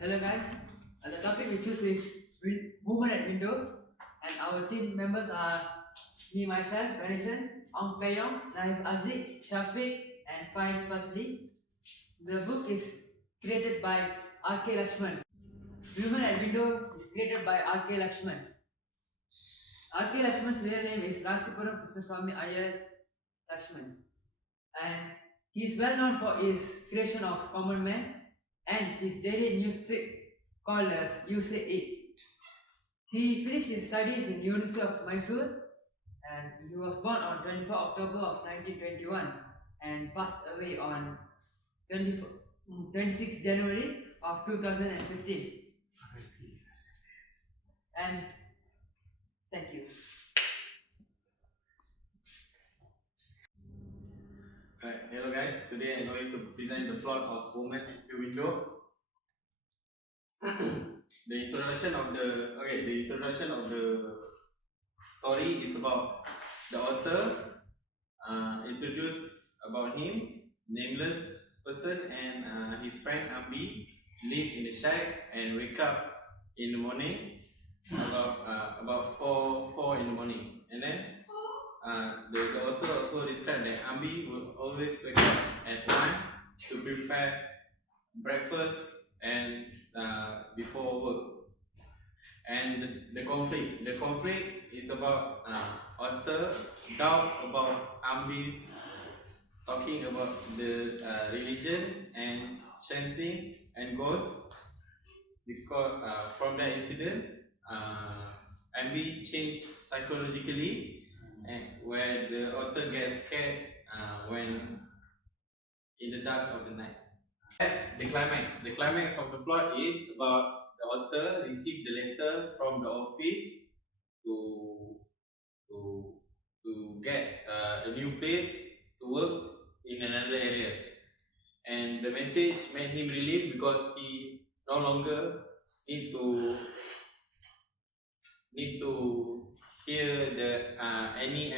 Hello guys, the topic we choose is movement at window, and our team members are me myself, Ganesan, Ong Pei Yong, Naif, Haziq, Syafeeq, and Faiz firstly. The book is created by R.K. Lakshman. Movement at window is created by R.K. Lakshman. R.K. Lakshman's real name is Rasipuram Krishnaswamy Iyer Lakshman, and he is well known for his creation of Common Man and his daily news strip called as You Say It. He finished his studies in University of Mysore, and he was born on 24 October of 1921 and passed away on 26 January of 2015. And thank you. Alright, hello guys. Today I'm going to present the plot of Woman at the Window. The introduction of the story is about the author introduced about him, nameless person, and his friend Ambi live in the shack and wake up in the morning about four in the morning, and then the author also described that Ambi will always wake up at 1 to prepare breakfast and before work. And the conflict is about author doubt about Ambi's talking about the religion and chanting and ghosts, because from that incident Ambi changed psychologically, and where the author gets scared when in the dark of the night. The climax of the plot is about the author received the letter from the office to get a new place to work in another area, and the message made him relieved because he no longer need to hear the any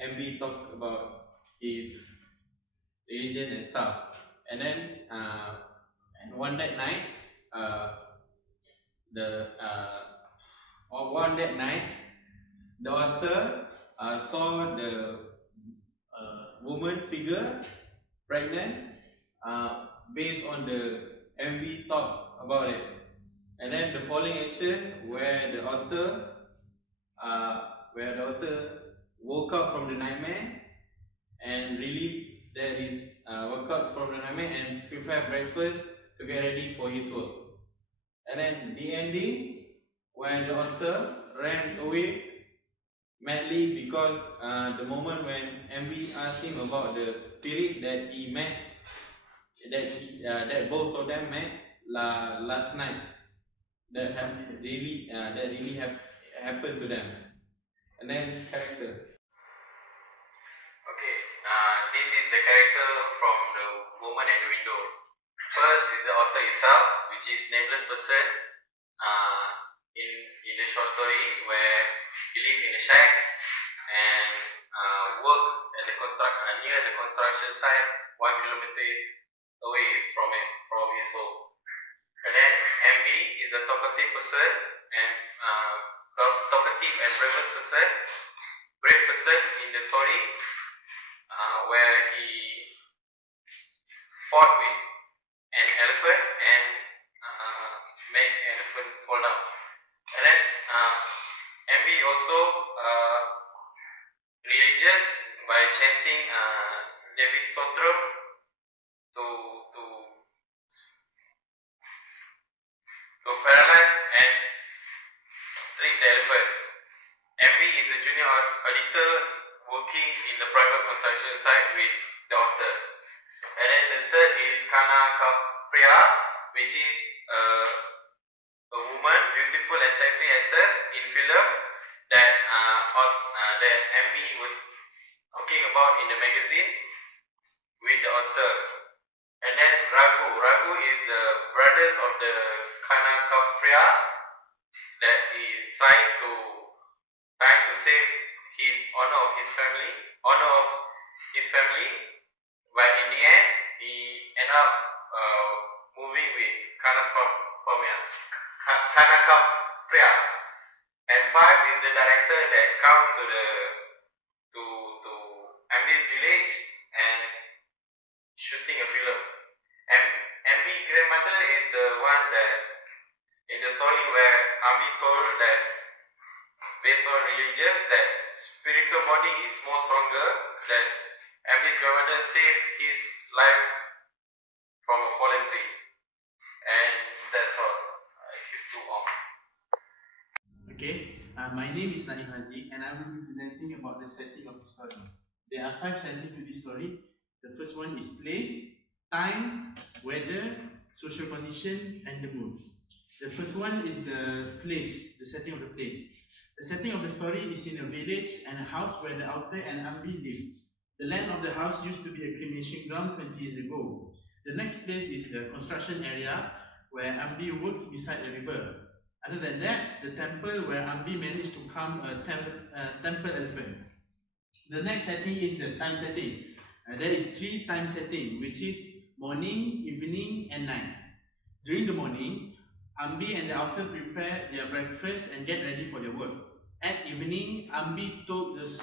MB talk about his religion and stuff. And then and one that night the author saw the woman figure pregnant based on the MV talk about it. And then the following action where the author woke up from the nightmare and relieved that is woke up from the nightmare and prepare breakfast to get ready for his work. And then the ending where the author ran away madly because the moment when MB asked him about the spirit that he met, that both of them met last night, that really happened to them. And then character. Okay, this is the character from the woman at the window. First is the author itself, which is nameless person. In the short story, where he live in a shack and work at the near the construction site, 1 kilometer away from his home. And then MB is a talkative person and talkative and brave person in the story, where he fought with an elephant and made an elephant fall down. And then MB also religious by chanting Devi Stotram to paralyze and treat the elephant. MB is a junior auditor working in the private construction site with the author. And then the third is Kana Kapriya, which is a woman, beautiful and sexy actress in film that MB was talking about in the magazine with the author. And then Raghu is the brothers of the Kana Kapriya that is trying to save his honor of his family, but in the end he end up moving with Kana's Priya. And 5 is the director that come to MD's village and shooting a film. MD grandmother is the one that in the story where Ami told that based on religious that spiritual body is more stronger, that MD's grandmother saved his life from a fallen tree. And that's all. I give to Ong. Okay, my name is Naif Haziq and I will be presenting about the setting of the story. There are 5 settings to this story. The first one is place, time, weather, social condition, and the mood. The first one is the place, the setting of the place. The setting of the story is in a village and a house where the author and Ambi live. The land of the house used to be a cremation ground 20 years ago. The next place is the construction area where Ambi works beside a river. Other than that, the temple where Ambi managed to calm a temple elephant. The next setting is the time setting. There is 3 time setting, which is morning, evening, and night. During the morning, Ambi and the author prepare their breakfast and get ready for their work. At evening, Ambi told his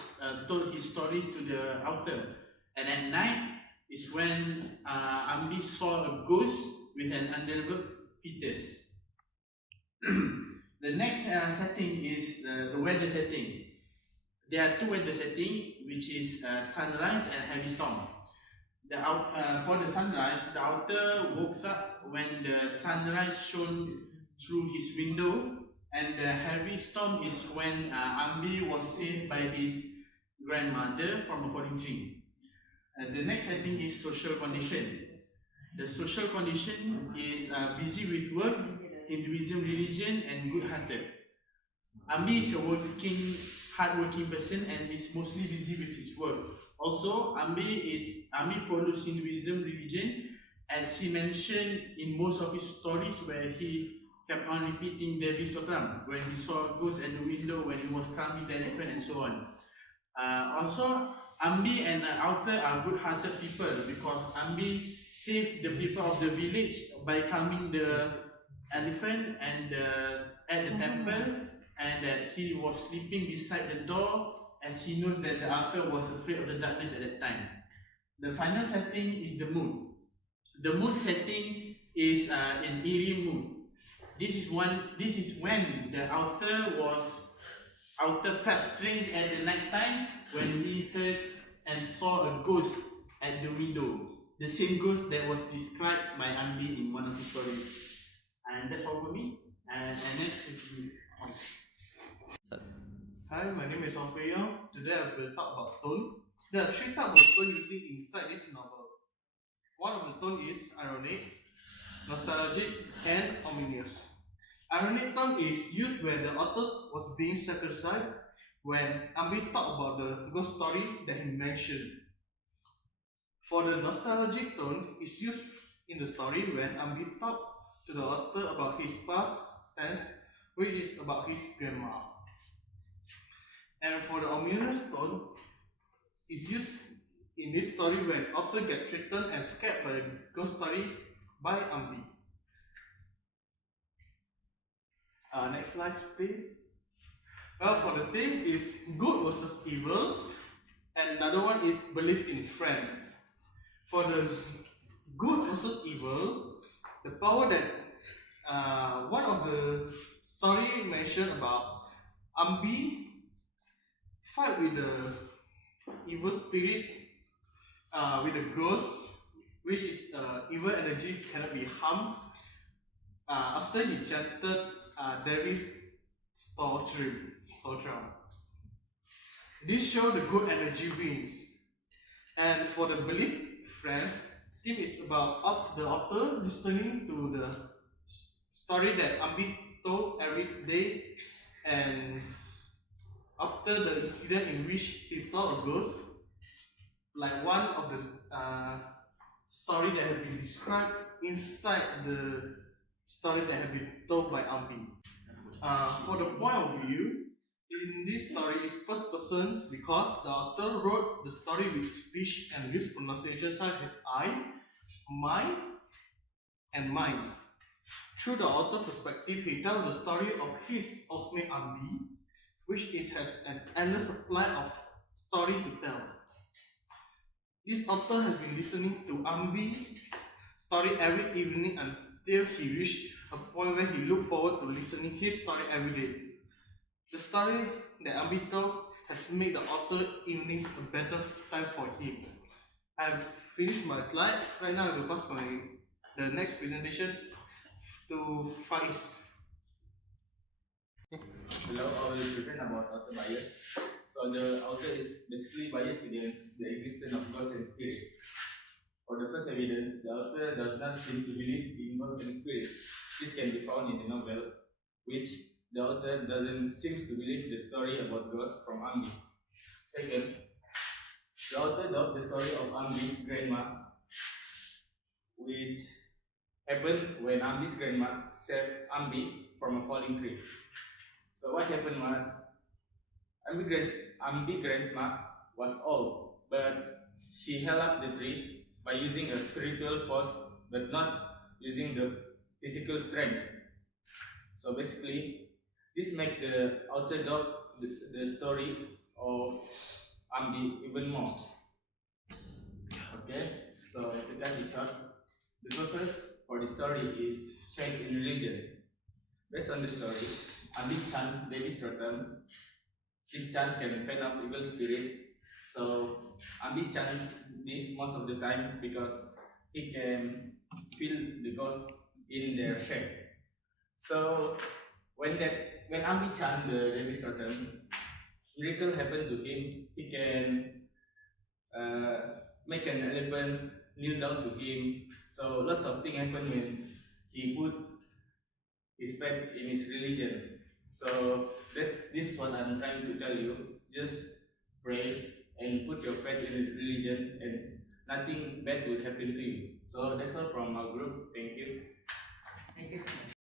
stories to the author, and at night is when Ambi saw a ghost with an undelivered fetus. The next setting is the weather setting. There are 2 weather settings, which is sunrise and heavy storm. For the sunrise, the author wakes up when the sunrise shone through his window, and the heavy storm is when Ambi was saved by his grandmother from a falling tree. The next setting is social condition. The social condition is busy with work, Hinduism religion, and good-hearted. Ambi is a hard-working person and is mostly busy with his work. Also, Ambi follows Hinduism religion, as he mentioned in most of his stories where he kept on repeating Devi Stotram when he saw a ghost at the window, when he was calming the elephant, and so on. Also, Ambi and the author are good-hearted people because Ambi saved the people of the village by calming the elephant and at the temple, and that he was sleeping beside the door as he knows that the author was afraid of the darkness at that time. The final setting is the mood. The mood setting is an eerie mood. This is when the author felt strange at the night time when he heard and saw a ghost at the window. The same ghost that was described by Ambi in one of his stories. And that's all for me. And next is Ong. Hi, my name is Ong Pei Yong. Today I will talk about tone. There are 3 types of tone you see inside this novel. One of the tone is ironic, nostalgic, and ominous. Ironic tone is used when the author was being satisfied when Ambi talked about the ghost story that he mentioned. For the nostalgic tone is used in the story when Ambi talked to the author about his past tense, which is about his grandma. And for the ominous tone is used in this story when author gets threatened and scared by the ghost story by Ambi. Next slide, please. Well, for the theme is good versus evil, and another one is belief in friend. For the good versus evil, the power that one of the story mentioned about Ambi fight with the evil spirit, with the ghost, which is evil energy cannot be harmed. After he chanted Devi's Stotram. This shows the good energy wins. And for the belief friends, theme is about the author listening to the story that Ambi told every day, and after the incident in which he saw a ghost, like one of the story that had been described inside the story that had been told by Ambi. For the point of view, in this story is first person because the author wrote the story with speech and used pronunciation such as I, my, and mine. Through the author perspective, he tells the story of his housemate Ambi, which has an endless supply of story to tell. This author has been listening to Ambi's story every evening until he reached a point where he looked forward to listening his story every day. The story that Ambi told has made the author evenings a better time for him. I've finished my slide. Right now I will pass the next presentation to Faiz. Hello, I will present about author bias. So the author is basically biased against the existence of ghosts and spirits. For the first evidence, the author does not seem to believe in ghosts and spirits. This can be found in the novel, which the author doesn't seem to believe the story about ghosts from Ambi. Second, the author doubts the story of Ambi's grandma, which happened when Ambi's grandma saved Ambi from a falling tree. So what happened was Ambi's grandma was old, but she held up the tree by using a spiritual force, but not using the physical strength. So basically, this makes the author doubt the story of Ambi even more. Okay, so to cut it short, the purpose for the story is faith in religion. Based on the story, Ambi chant Devi Stratam. This chant can fend off evil spirit. So Ambi chants this most of the time because he can feel the ghost in their shape. So when Ambi chant the Devi Stratam, miracle happen to him. He can make an elephant kneel down to him. So lots of things happen when he put his faith in his religion. So this is what I'm trying to tell you. Just pray and put your faith in his religion, and nothing bad will happen to you. So that's all from our group. Thank you. Thank you so much.